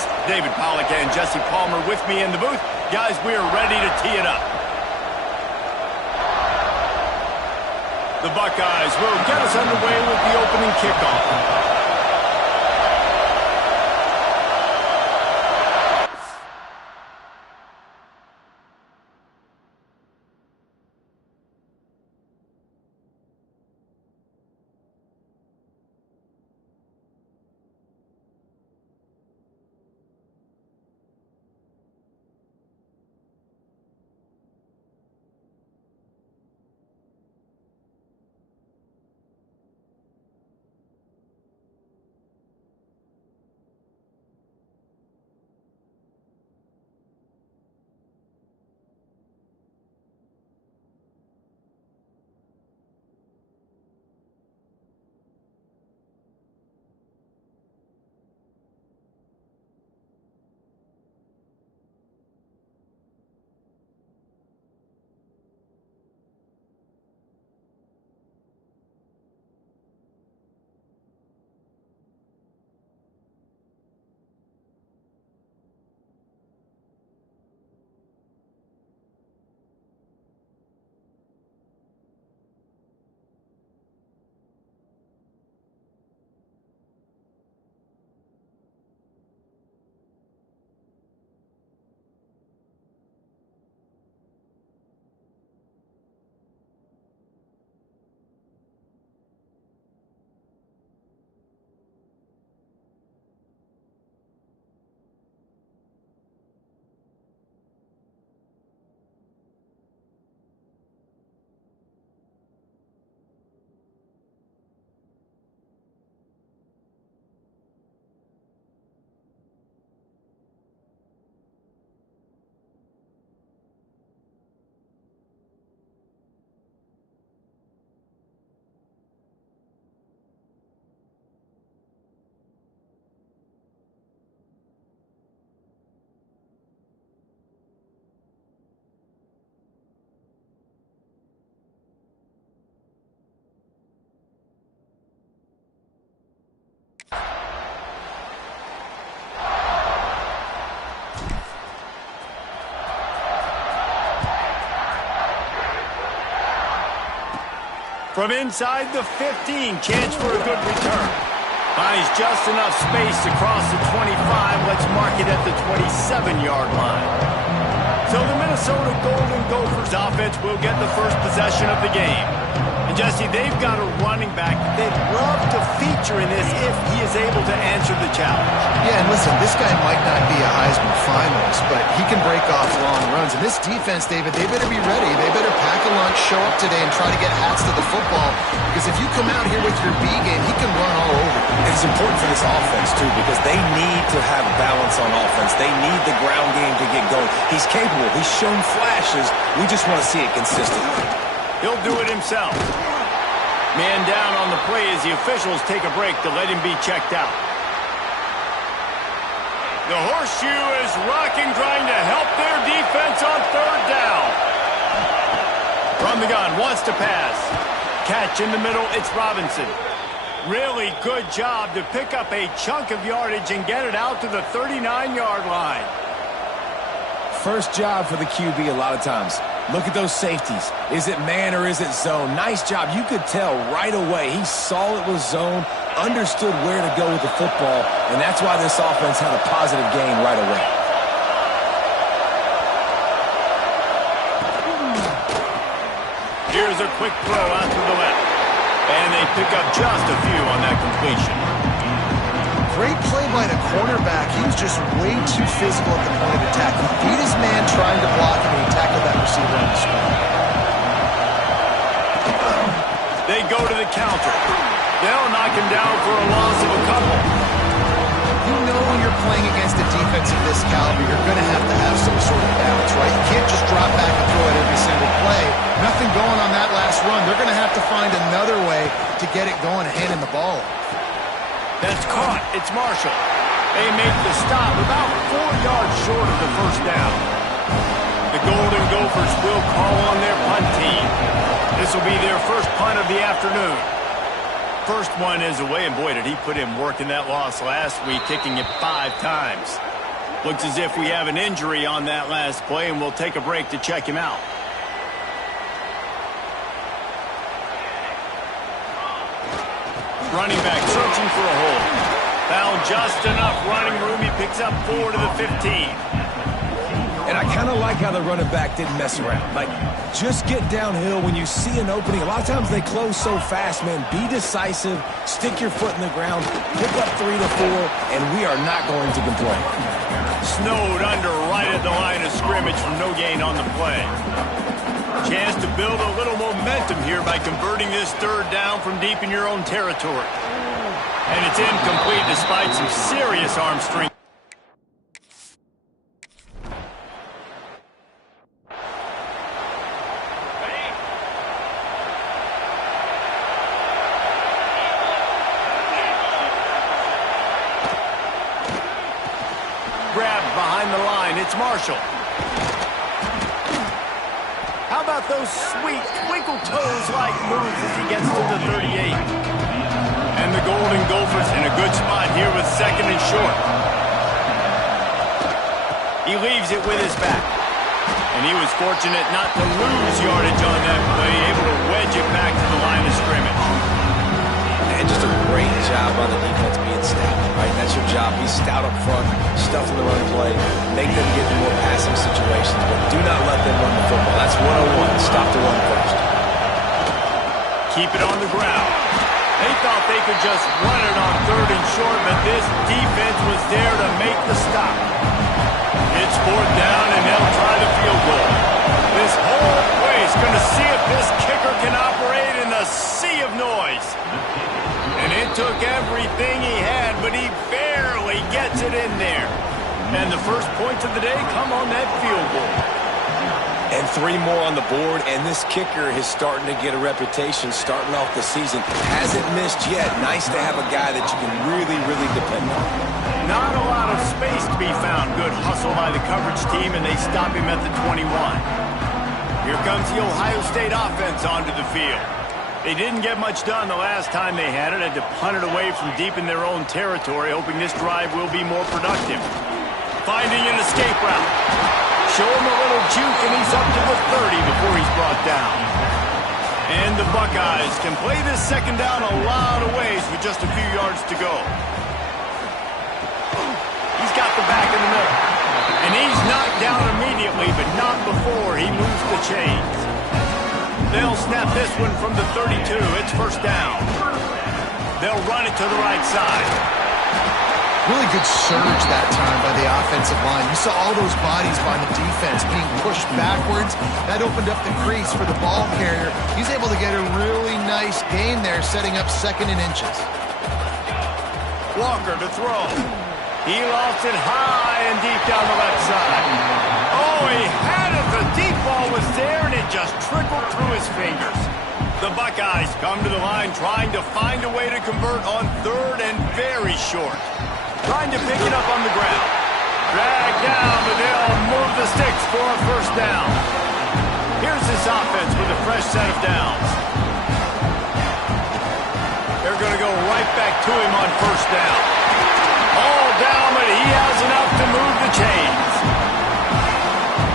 this. David Pollack and Jesse Palmer with me in the booth. Guys, we are ready to tee it up. The Buckeyes will get us underway with the opening kickoff. From inside the 15, chance for a good return. Finds just enough space to cross the 25. Let's mark it at the 27-yard line. So the Minnesota Golden Gophers offense will get the first possession of the game. And Jesse, they've got a running back that they'd love to feature in this if he is able to answer the challenge. Yeah, and listen, this guy might not be a Heisman finalist, but he can break off long runs. And this defense, David, they better be ready. They better pack a lunch, show up today, and try to get hats to the football. Because if you come out here with your B game, he can run all over. And it's important for this offense, too, because they need to have balance on offense. They need the ground game to get going. He's capable. He's shown flashes. We just want to see it consistently. He'll do it himself. Man down on the play as the officials take a break to let him be checked out. The horseshoe is rocking, trying to help their defense on third down. From the gun, wants to pass. Catch in the middle, it's Robinson. Really good job to pick up a chunk of yardage and get it out to the 39-yard line. First job for the QB a lot of times. Look at those safeties. Is it man or is it zone? Nice job. You could tell right away. He saw it was zone, understood where to go with the football, and that's why this offense had a positive gain right away. Here's a quick throw out to the left. And they pick up just a few on that completion. Great play by the cornerback. He was just way too physical at the point of attack. He beat his man trying to block him, and he tackled that receiver on the spot. They go to the counter. They'll knock him down for a loss of a couple. You know when you're playing against a defense of this caliber, you're going to have some sort of balance, right? You can't just drop back and throw it every single play. Nothing going on that last run. They're going to have to find another way to get it going and handing the ball. That's caught. It's Marshall. They make the stop about 4 yards short of the first down. The Golden Gophers will call on their punt team. This will be their first punt of the afternoon. first one is away, and boy, did he put in work in that loss last week, kicking it 5 times. Looks as if we have an injury on that last play, and we'll take a break to check him out. Running back searching for a hole. Found just enough running room. He picks up 4 to the 15. And I kind of like how the running back didn't mess around. Like, just get downhill when you see an opening. A lot of times they close so fast, man. Be decisive. Stick your foot in the ground. Pick up 3 to 4, and we are not going to complain. Snowed under right at the line of scrimmage from no gain on the play. Chance to build a little momentum here by converting this third down from deep in your own territory. And it's incomplete despite some serious arm strength. Grabbed behind the line. It's Marshall. How about those sweet twinkle toes-like moves as he gets to the 38? And the Golden Gophers in a good spot here with 2nd and short. He leaves it with his back. And he was fortunate not to lose yardage on that play, able to wedge it back to the line of scrimmage. And just a great job on the defense being stout, right? That's your job. Be stout up front, stuff in the run play, make them get in more passing situations, but do not let them run the football. That's 101. Stop the run first. Keep it on the ground. They thought they could just run it on 3rd and short, but this defense was there to make the stop. It's 4th down, and they'll try the field goal. This whole place going to see if this kicker can operate in the sea of noise. And it took everything he had, but he barely gets it in there. And the first points of the day come on that field goal. And 3 more on the board, and this kicker is starting to get a reputation starting off the season. Hasn't missed yet. Nice to have a guy that you can really, really depend on. Not a lot of space to be found. Good hustle by the coverage team, and they stop him at the 21. Here comes the Ohio State offense onto the field. They didn't get much done the last time they had it. Had to punt it away from deep in their own territory, hoping this drive will be more productive. Finding an escape route. Show him a little juke, and he's up to the 30 before he's brought down. And the Buckeyes can play this 2nd down a lot of ways with just a few yards to go. He's got the back in the middle. And he's knocked down immediately, but not before he moves the chains. They'll snap this one from the 32. It's 1st down. They'll run it to the right side. Really good surge that time by the offensive line. You saw all those bodies by the defense being pushed backwards. That opened up the crease for the ball carrier. He's able to get a really nice gain there, setting up 2nd and inches. Walker to throw. He lost it high and deep down the left side. Oh, he had it. The deep ball was there, and it just trickled through his fingers. The Buckeyes come to the line trying to find a way to convert on 3rd and very short. Trying to pick it up on the ground. Drag down, but they'll move the sticks for a 1st down. Here's this offense with a fresh set of downs. They're going to go right back to him on 1st down. All down, but he has enough to move the chains.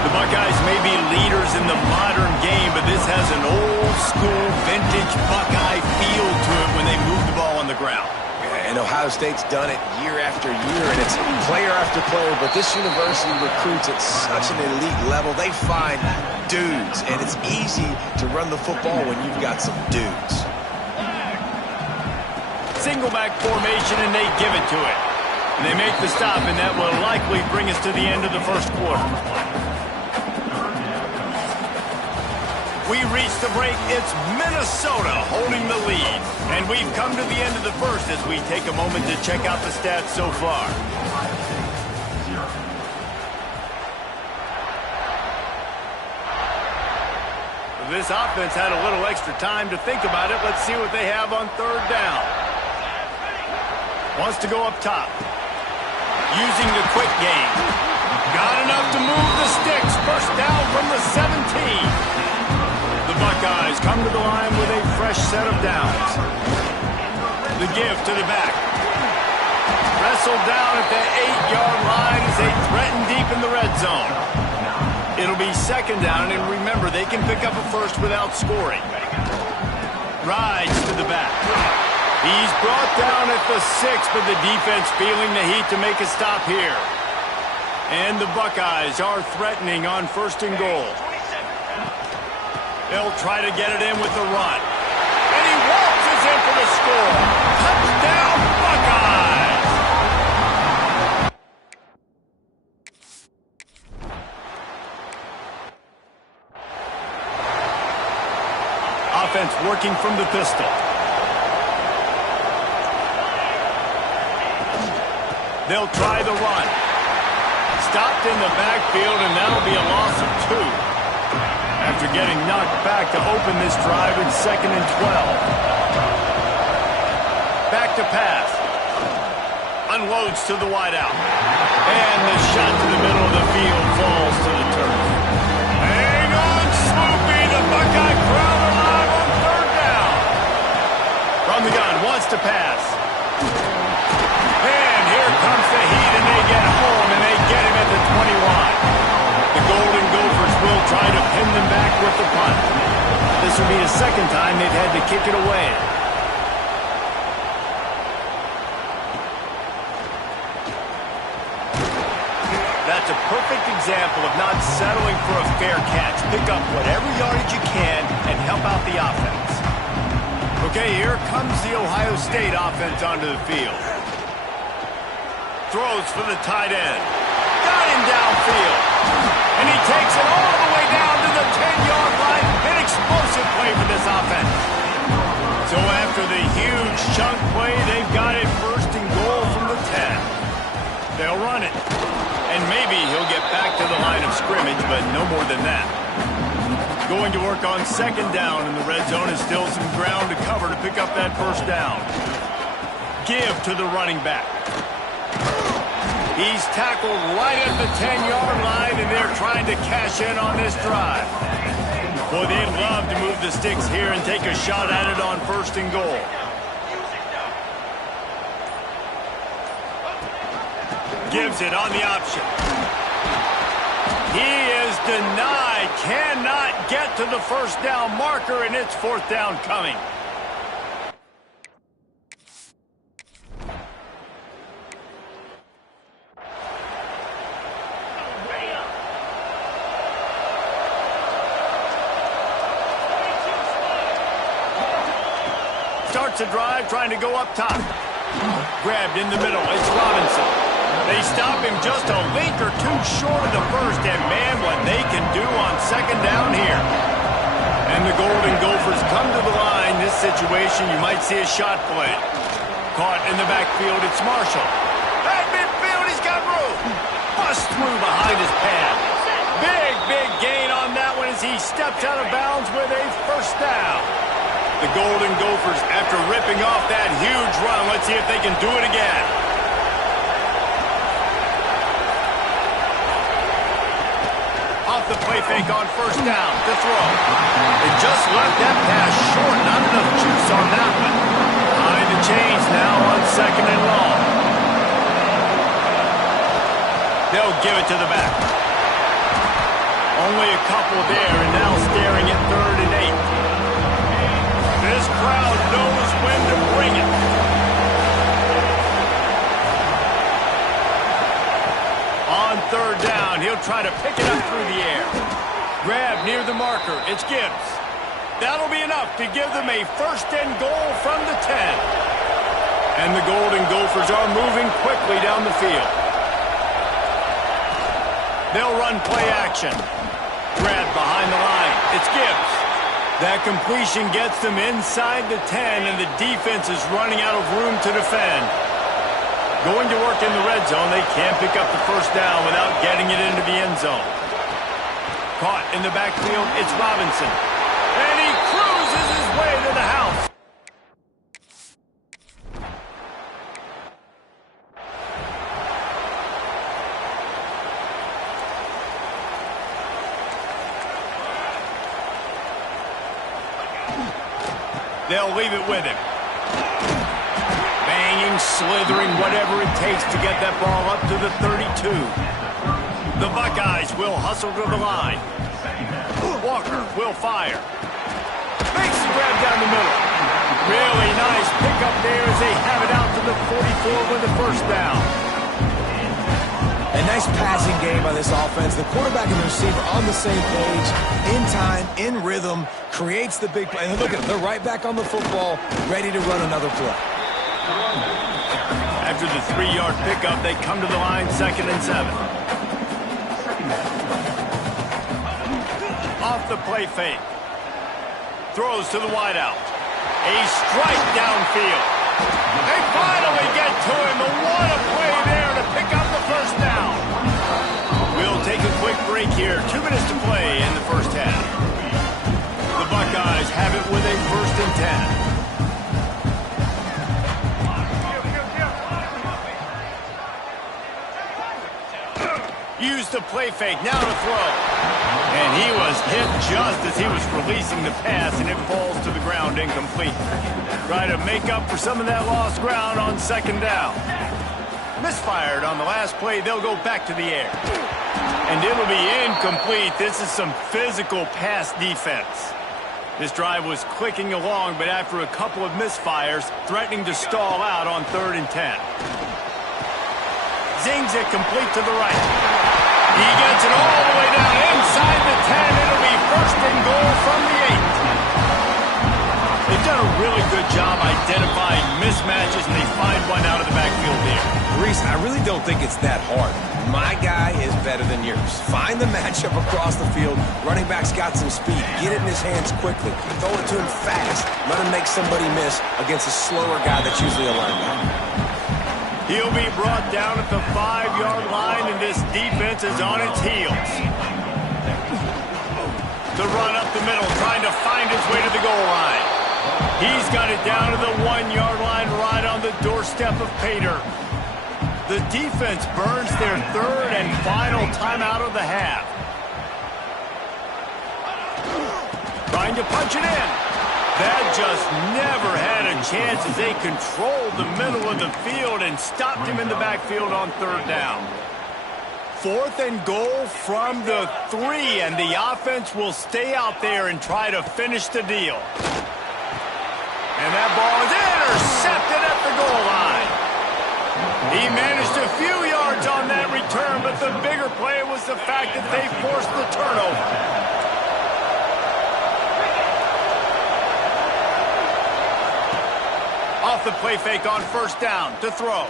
The Buckeyes may be leaders in the modern game, but this has an old-school, vintage Buckeye feel to it when they move the ball on the ground. And Ohio State's done it year after year, and it's player after player, but this university recruits at such an elite level. They find dudes, and it's easy to run the football when you've got some dudes. Single back formation, and they give it to it. And they make the stop, and that will likely bring us to the end of the 1st quarter. We reach the break. It's Minnesota holding the lead. And we've come to the end of the 1st as we take a moment to check out the stats so far. This offense had a little extra time to think about it. Let's see what they have on 3rd down. Wants to go up top. Using the quick game. Got enough to move the sticks. 1st down from the 17. The Buckeyes come to the line with a fresh set of downs. give to the back. Wrestled down at the 8-yard line as they threaten deep in the red zone. It'll be second down, and remember, they can pick up a first without scoring. Rides to the back. He's brought down at the 6, but the defense feeling the heat to make a stop here. And the Buckeyes are threatening on first and goal. They'll try to get it in with the run. And he waltzes in for the score. Touchdown, Buckeyes! Offense working from the pistol. They'll try the run. Stopped in the backfield, and that'll be a loss of 2. After getting knocked back to open this drive in 2nd and 12. Back to pass. Unloads to the wideout. And the shot to the middle of the field falls to the turf. Hang on, Snoopy. The Buckeye crowd alive on 3rd down. From the gun, wants to pass. And here comes the heat, and they get home, and they get him at the 21. The Golden Gophers will try to pin them back with the punt. This will be the second time they've had to kick it away. That's a perfect example of not settling for a fair catch. Pick up whatever yardage you can and help out the offense. Okay, here comes the Ohio State offense onto the field. Throws for the tight end. Got him downfield. And he takes it all the way down to the 10-yard line. An explosive play for this offense. So after the huge chunk play, they've got it first and goal from the 10. They'll run it. And maybe he'll get back to the line of scrimmage, but no more than that. Going to work on 2nd down, and the red zone is still some ground to cover to pick up that first down. Give to the running back. He's tackled right at the 10-yard line, and they're trying to cash in on this drive. Boy, they'd love to move the sticks here and take a shot at it on first and goal. Gives it on the option. He is denied. Cannot get to the first down marker, and it's 4th down coming. Starts a drive, trying to go up top. Grabbed in the middle. It's Robinson. They stop him just a link or 2 short of the first, and man, what they can do on 2nd down here. And the Golden Gophers come to the line. This situation, you might see a shot play. Caught in the backfield, it's Marshall. At midfield, he's got room. Busts through behind his pad. Big gain on that one as he steps out of bounds with a first down. The Golden Gophers, after ripping off that huge run, let's see if they can do it again. Off the play fake on first down to throw. They just left that pass short. Not enough juice on that one. Behind the chains now on 2nd and long. They'll give it to the back. Only a couple there, and now staring at 3rd and 8. This crowd knows when to bring it. On 3rd down, he'll try to pick it up through the air. Grab near the marker. It's Gibbs. That'll be enough to give them a first and goal from the 10. And the Golden Gophers are moving quickly down the field. They'll run play action. Grab behind the line. It's Gibbs. That completion gets them inside the 10, and the defense is running out of room to defend. Going to work in the red zone, they can't pick up the first down without getting it into the end zone. Caught in the backfield, it's Robinson. And he cruises his way to the house. They'll leave it with him. Hanging, slithering, whatever it takes to get that ball up to the 32. The Buckeyes will hustle to the line. Walker will fire. Makes the grab down the middle. Really nice pickup there as they have it out to the 44 with the first down. A nice passing game by this offense. The quarterback and the receiver on the same page, in time, in rhythm, creates the big play. And look at them, they're right back on the football, ready to run another play. After the 3-yard pickup, they come to the line, 2nd and 7. Off the play fake. Throws to the wideout. A strike downfield. They finally get to him. What a play there to pick up the first down. We'll take a quick break here. 2 minutes to play in the first half. The Buckeyes have it with a 1st and 10. Use the play fake. Now to throw. And he was hit just as he was releasing the pass, and it falls to the ground incomplete. Try to make up for some of that lost ground on 2nd down. Misfired on the last play. They'll go back to the air. And it'll be incomplete. This is some physical pass defense. This drive was clicking along, but after a couple of misfires, threatening to stall out on 3rd and 10. Zings it complete to the right. He gets it all the way down inside the 10. It'll be 1st and goal from the 8. They've done a really good job identifying mismatches, and they find one out of the backfield there. Reese, I really don't think it's that hard. My guy is better than yours. Find the matchup across the field. Running back's got some speed. Get it in his hands quickly. Throw it to him fast. Let him make somebody miss against a slower guy that's usually a linebacker. He'll be brought down at the 5-yard line, and this defense is on its heels. The run up the middle, trying to find his way to the goal line. He's got it down to the 1-yard line, right on the doorstep of Pater. The defense burns their 3rd and final timeout of the half. Trying to punch it in. That just never had a chance as they controlled the middle of the field and stopped him in the backfield on 3rd down. 4th and goal from the 3, and the offense will stay out there and try to finish the deal. And that ball is intercepted at the goal line. He managed a few yards on that return, but the bigger play was the fact that they forced the turnover. Off the play fake on 1st down to throw.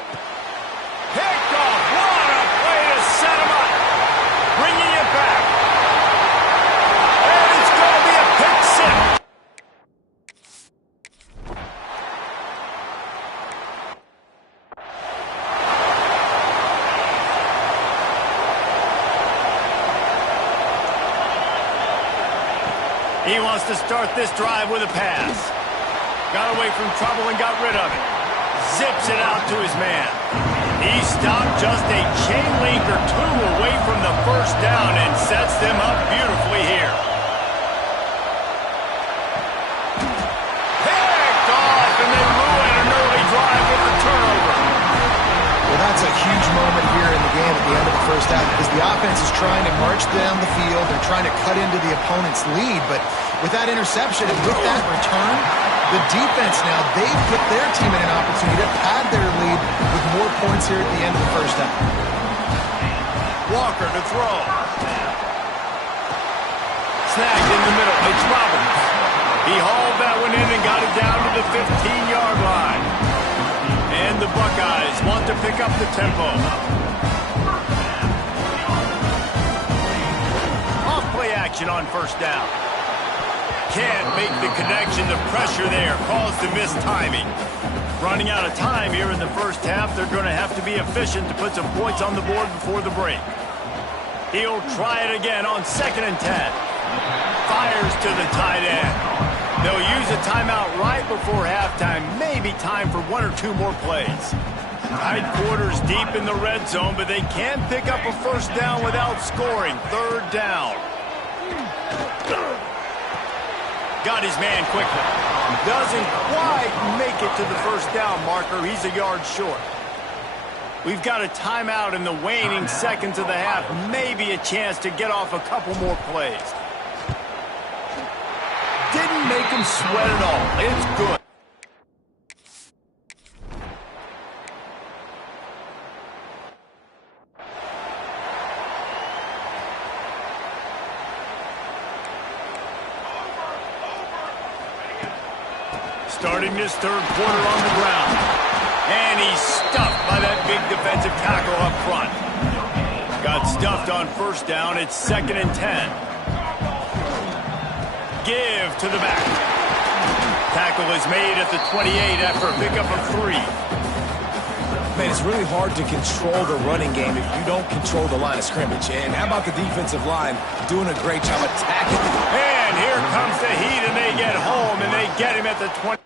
Picked off. What a play to set him up. Bringing it back. And it's going to be a pick six. He wants to start this drive with a pass. Got away from trouble and got rid of it. Zips it out to his man. He stopped just a chain link or 2 away from the 1st down and sets them up beautifully here. Picked off, and they ruin an early drive with the turnover. Well, that's a huge moment here in the game at the end of the first half because the offense is trying to march down the field. They're trying to cut into the opponent's lead, but with that interception and with that return, the defense now, they've put their team in an opportunity to pad their lead with more points here at the end of the first half. Walker to throw. Snagged in the middle. It's Roberts. He hauled that one in and got it down to the 15-yard line. And the Buckeyes want to pick up the tempo. Off play action on 1st down. Can't make the connection. The pressure there caused the missed timing. Running out of time here in the first half. They're going to have to be efficient to put some points on the board before the break. He'll try it again on 2nd and 10. Fires to the tight end. They'll use a timeout right before halftime. Maybe time for 1 or 2 more plays. Tight quarters deep in the red zone, but they can't pick up a 1st down without scoring. 3rd down. Got his man quickly. Doesn't quite make it to the first down marker. He's a yard short. We've got a timeout in the waning seconds of the half. Maybe a chance to get off a couple more plays. Didn't make him sweat at all. It's good. Starting this third quarter on the ground. And he's stuffed by that big defensive tackle up front. Got stuffed on first down. It's 2nd and 10. Give to the back. Tackle is made at the 28 after a pickup of 3. Man, it's really hard to control the running game if you don't control the line of scrimmage. And how about the defensive line doing a great job attacking? And here comes the heat, and they get home, and they get him at the 20.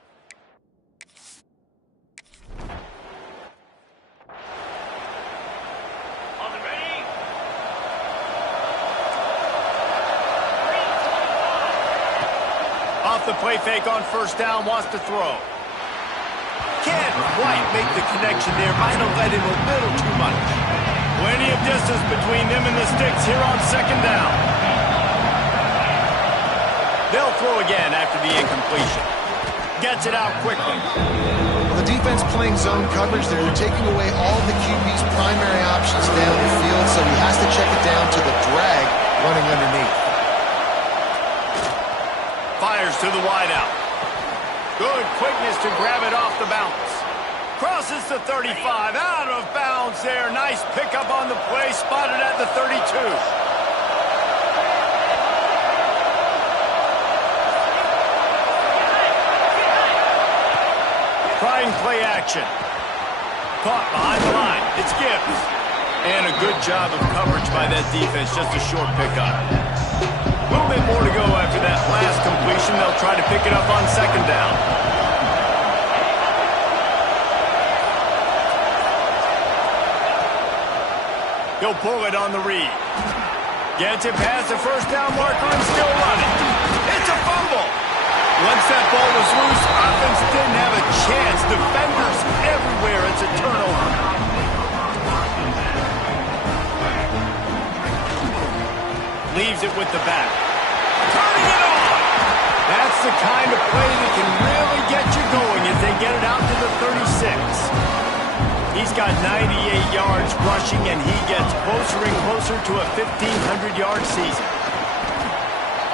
Off the play fake on first down, wants to throw. Can't quite make the connection there. Might have let him a little too much. Plenty of distance between them and the sticks here on 2nd down. They'll throw again after the incompletion. Gets it out quickly. Well, the defense playing zone coverage there. They're taking away all the QB's primary options down the field, so he has to check it down to the drag running underneath. Fires to the wideout. Good quickness to grab it off the bounce. Crosses the 35, out of bounds there. Nice pickup on the play, spotted at the 32. Trying play action. Caught behind the line. It's Gibbs. And a good job of coverage by that defense, just a short pickup. A little bit more to go after that last completion. They'll try to pick it up on 2nd down. He'll pull it on the read. Gets it past the first down marker and still running. It's a fumble. Once that ball was loose, offense didn't have a chance. Defenders everywhere. It's a turnover. Leaves it with the back. Turning it on! That's the kind of play that can really get you going as they get it out to the 36. He's got 98 yards rushing, and he gets closer and closer to a 1,500-yard season.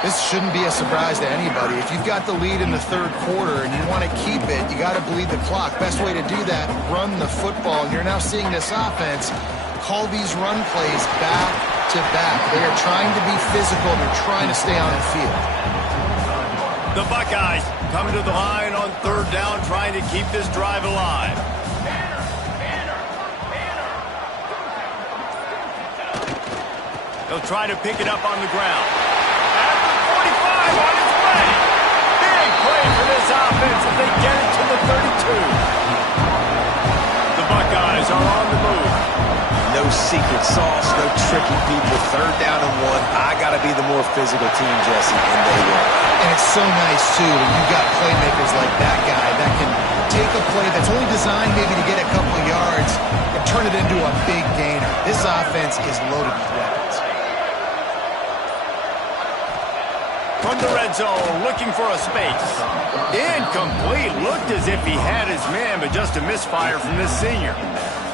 This shouldn't be a surprise to anybody. If you've got the lead in the third quarter and you want to keep it, you got to bleed the clock. Best way to do that, run the football. And you're now seeing this offense call these run plays back to back. They are trying to be physical. They're trying to stay on the field. The Buckeyes come to the line on 3rd down, trying to keep this drive alive. They'll try to pick it up on the ground. At the 45 on its way. Big play for this offense as they get it to the 32. The Buckeyes are on the move. No secret sauce, no tricky people. 3rd down and 1. I got to be the more physical team, Jesse, and they will. And it's so nice, too, when you've got playmakers like that guy that can take a play that's only designed maybe to get a couple of yards and turn it into a big gainer. This offense is loaded with weapons. From the red zone, looking for a space. Incomplete. Looked as if he had his man, but just a misfire from this senior.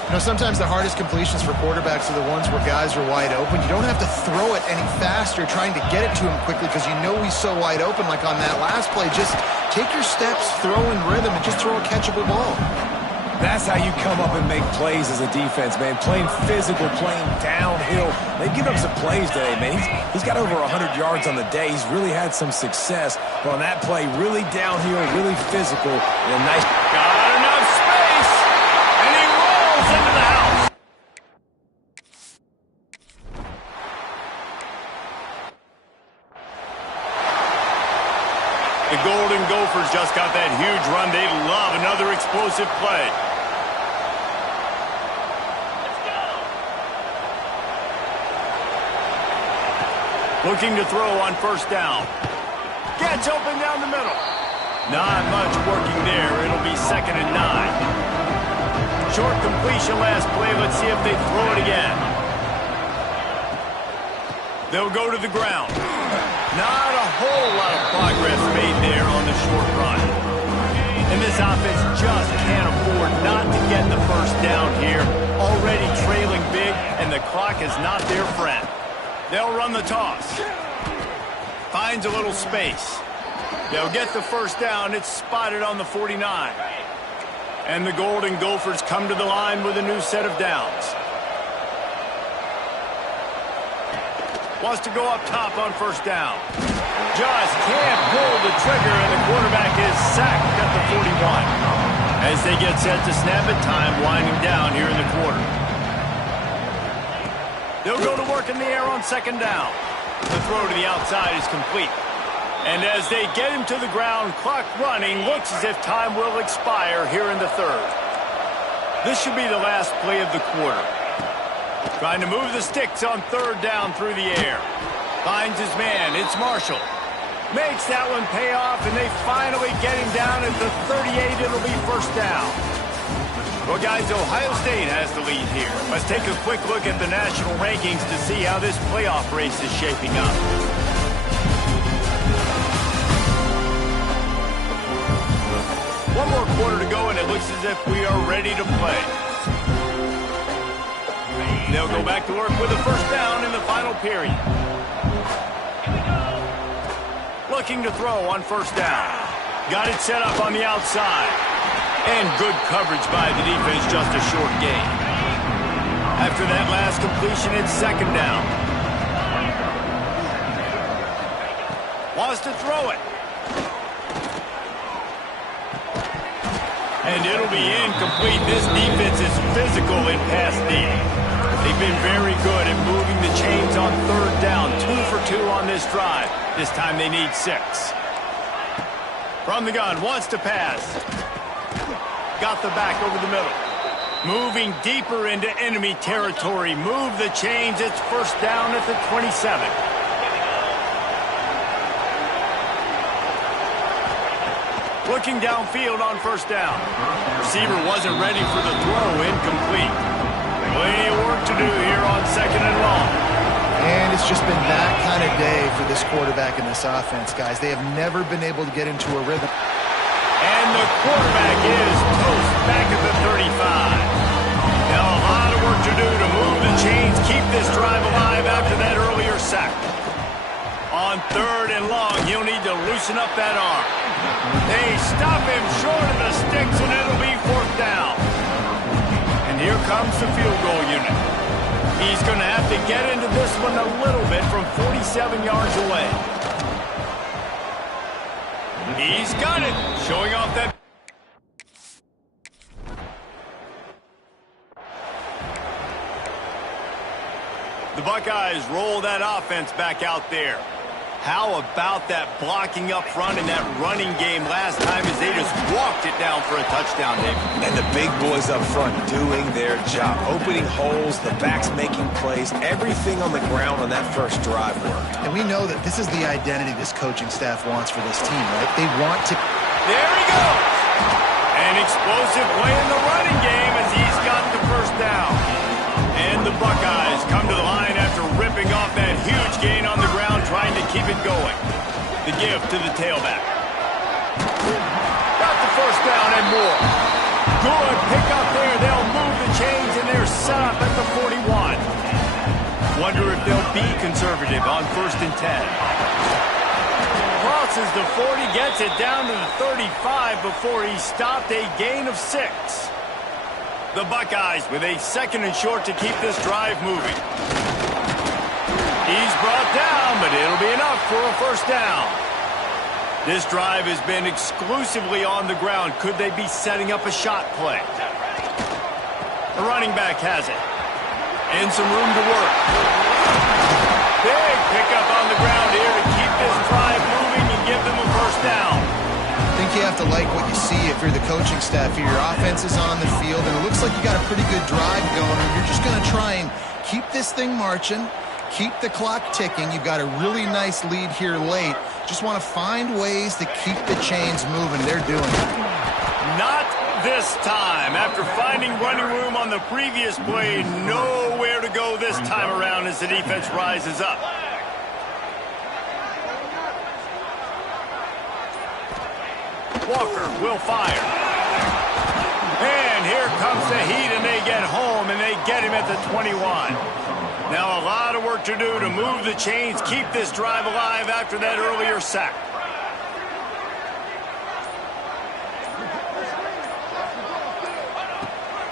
You know, sometimes the hardest completions for quarterbacks are the ones where guys are wide open. You don't have to throw it any faster trying to get it to him quickly because you know he's so wide open like on that last play. Just take your steps, throw in rhythm, and just throw a catchable ball. That's how you come up and make plays as a defense, man. Playing physical, playing downhill. They give up some plays today, man. He's got over 100 yards on the day. He's really had some success. But on that play, really downhill, really physical, and a nice... Got enough space, and he rolls into the house. The Golden Gophers just got that huge run. They love another explosive play. Looking to throw on 1st down. Gets open down the middle. Not much working there. It'll be 2nd and 9. Short completion last play. Let's see if they throw it again. They'll go to the ground. Not a whole lot of progress made there on the short run. And this offense just can't afford not to get the first down here. Already trailing big, and the clock is not their friend. They'll run the toss. Finds a little space. They'll get the first down. It's spotted on the 49. And the Golden Gophers come to the line with a new set of downs. Wants to go up top on first down. Just can't pull the trigger, and the quarterback is sacked at the 41. As they get set to snap it, time winding down here in the quarter. They'll go to work in the air on 2nd down. The throw to the outside is complete. And as they get him to the ground, clock running, looks as if time will expire here in the 3rd. This should be the last play of the quarter. Trying to move the sticks on 3rd down through the air. Finds his man. It's Marshall. Makes that one pay off, and they finally get him down at the 38. It'll be first down. Well, guys, Ohio State has the lead here. Let's take a quick look at the national rankings to see how this playoff race is shaping up. One more quarter to go, and it looks as if we are ready to play. They'll go back to work with a first down in the final period. Looking to throw on first down. Got it set up on the outside. And good coverage by the defense, just a short gain. After that last completion, it's 2nd down. Wants to throw it. And it'll be incomplete. This defense is physical in pass D. They've been very good at moving the chains on 3rd down. 2 for 2 on this drive. This time they need 6. From the gun, wants to pass. Got the back over the middle. Moving deeper into enemy territory. Move the chains. It's first down at the 27. Looking downfield on first down. Receiver wasn't ready for the throw. Incomplete. Plenty of work to do here on 2nd and long. And it's just been that kind of day for this quarterback and this offense, guys. They have never been able to get into a rhythm. And the quarterback is toast back at the 35. Now a lot of work to do to move the chains, keep this drive alive after that earlier sack. On 3rd and long, he'll need to loosen up that arm. They stop him short of the sticks, and it'll be 4th down. And here comes the field goal unit. He's going to have to get into this one a little bit from 47 yards away. He's got it, showing off that. The Buckeyes roll that offense back out there. How about that blocking up front and that running game last time as they just walked it down for a touchdown, David? And the big boys up front doing their job. Opening holes, the backs making plays, everything on the ground on that first drive worked. And we know that this is the identity this coaching staff wants for this team, right? They want to... There he goes! An explosive play in the running game as he's got the first down. And the Buckeyes come to the line after ripping off that huge gain on the ground, trying to keep it going. The give to the tailback. Got the first down and more. Good pickup there. They'll move the chains, and they're set up at the 41. Wonder if they'll be conservative on 1st and 10. Crosses the 40, gets it down to the 35 before he stopped, a gain of 6. The Buckeyes with a 2nd and short to keep this drive moving. He's brought down, but it'll be enough for a first down. This drive has been exclusively on the ground. Could they be setting up a shot play? The running back has it. And some room to work. Big pickup on the ground here to keep this drive moving and give them a first down. I think you have to like what you see if you're the coaching staff here. Your offense is on the field, and it looks like you got a pretty good drive going. And you're just going to try and keep this thing marching, keep the clock ticking. You've got a really nice lead here late. Just want to find ways to keep the chains moving. They're doing it. Not this time. After finding running room on the previous play, nowhere to go this time around as the defense rises up. Walker will fire. And here comes the Heat, and they get home, and they get him at the 21. Now a lot of work to do to move the chains, keep this drive alive after that earlier sack.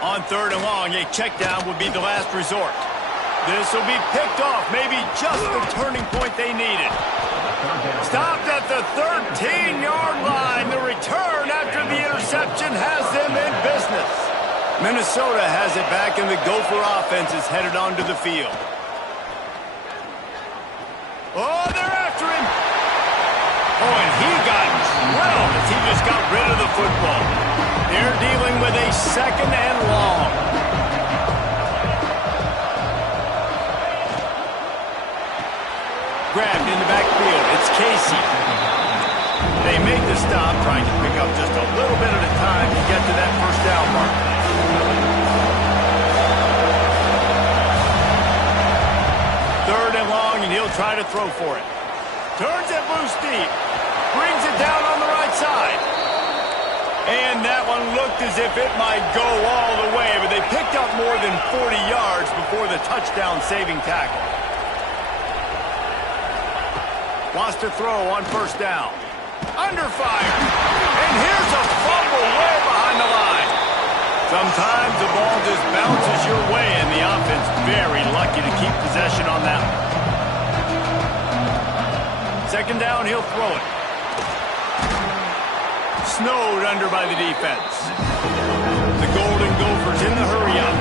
On 3rd and long, a check down would be the last resort. This will be picked off, maybe just the turning point they needed. Stopped at the 13-yard line. The return after the interception has them in business. Minnesota has it back, and the Gopher offense is headed onto the field. Oh, they're after him. Oh, and he got drilled as he just got rid of the football. They're dealing with a 2nd and long. Grabbed in the backfield. It's Casey. They make the stop, trying to pick up just a little bit at a time to get to that first down mark. Third and long, and he'll try to throw for it. Turns it loose deep. Brings it down on the right side. And that one looked as if it might go all the way, but they picked up more than 40 yards before the touchdown-saving tackle. Wants to throw on 1st down. Under fire. And here's a fumble way behind the line. Sometimes the ball just bounces your way, and the offense very lucky to keep possession on that one. 2nd down, he'll throw it. Snowed under by the defense. The Golden Gophers in the hurry-up.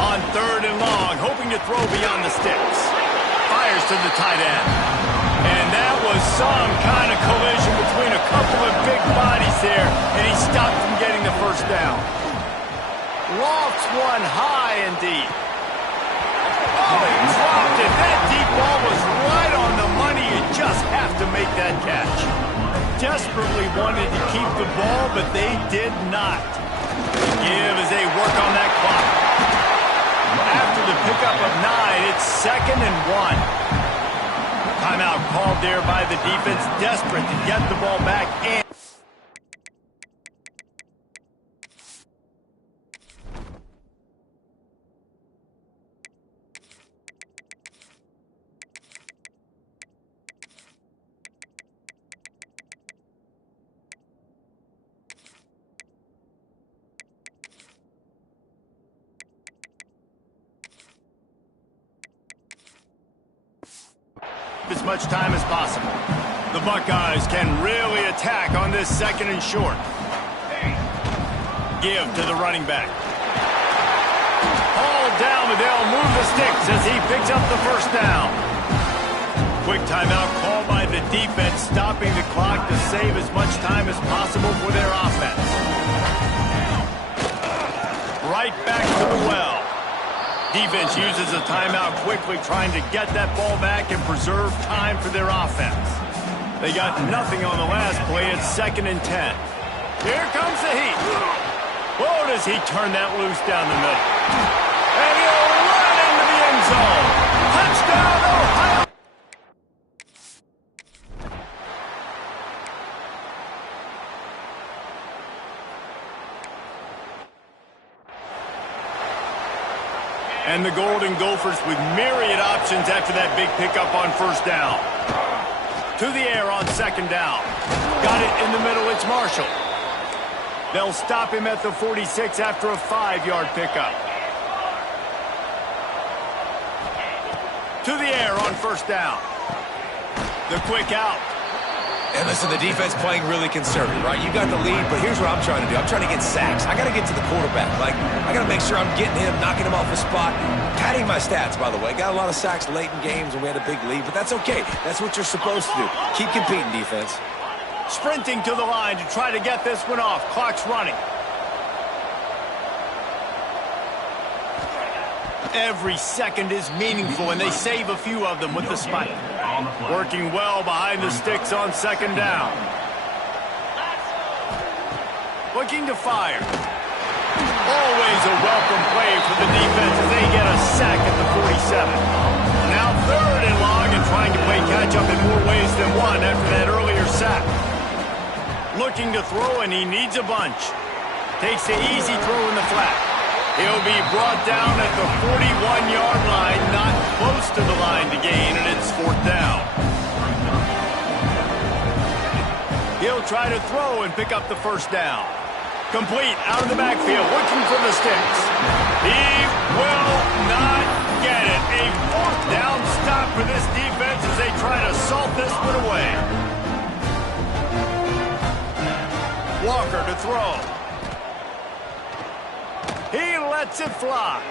On 3rd and long, hoping to throw beyond the sticks. Fires to the tight end. And that was some kind of collision between a couple of big bodies there, and he stopped from getting the 1st down. Lofts one high and deep. Oh, he dropped it. That deep ball was right on the money. You just have to make that catch. Desperately wanted to keep the ball, but they did not. Give as they work on that clock. After the pickup of 9, it's 2nd and 1. Timeout called there by the defense, desperate to get the ball back in. As much time as possible. The Buckeyes can really attack on this 2nd and short. Give to the running back. Hauled down, but they'll move the sticks as he picks up the 1st down. Quick timeout called by the defense, stopping the clock to save as much time as possible for their offense. Right back to the well. Defense uses a timeout quickly, trying to get that ball back and preserve time for their offense. They got nothing on the last play. It's 2nd and 10. Here comes the Heat. Whoa, does he turn that loose down the middle. And he'll run into the end zone. Touchdown, Ohio. And the Golden Gophers with myriad options after that big pickup on 1st down. To the air on 2nd down. Got it in the middle, it's Marshall. They'll stop him at the 46 after a 5-yard pickup. To the air on 1st down. The quick out. And listen, the defense playing really conservative, right? You got the lead, but here's what I'm trying to do. I'm trying to get sacks. I got to get to the quarterback. Like, I got to make sure I'm getting him, knocking him off the spot. Padding my stats, by the way. Got a lot of sacks late in games, and we had a big lead, but that's okay. That's what you're supposed to do. Keep competing, defense. Sprinting to the line to try to get this one off. Clock's running. Every second is meaningful, and they save a few of them with the spike. Working well behind the sticks on second down. Looking to fire. Always a welcome play for the defense as they get a sack at the 47. Now third and long and trying to play catch-up in more ways than one after that earlier sack. Looking to throw, and he needs a bunch. Takes the easy throw in the flat. He'll be brought down at the 41-yard line, not close to the line to gain, and it's fourth down. He'll try to throw and pick up the first down. Complete out of the backfield, looking for the sticks. He will not get it. A fourth down stop for this defense as they try to salt this one away. Walker to throw. He lets it fly.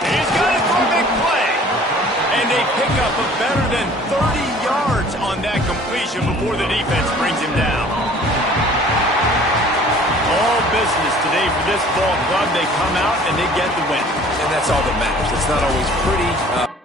He's got it for a big play. And they pick up a better than 30 yards on that completion before the defense brings him down. All business today for this ball club. They come out and they get the win. And that's all that matters. It's not always pretty.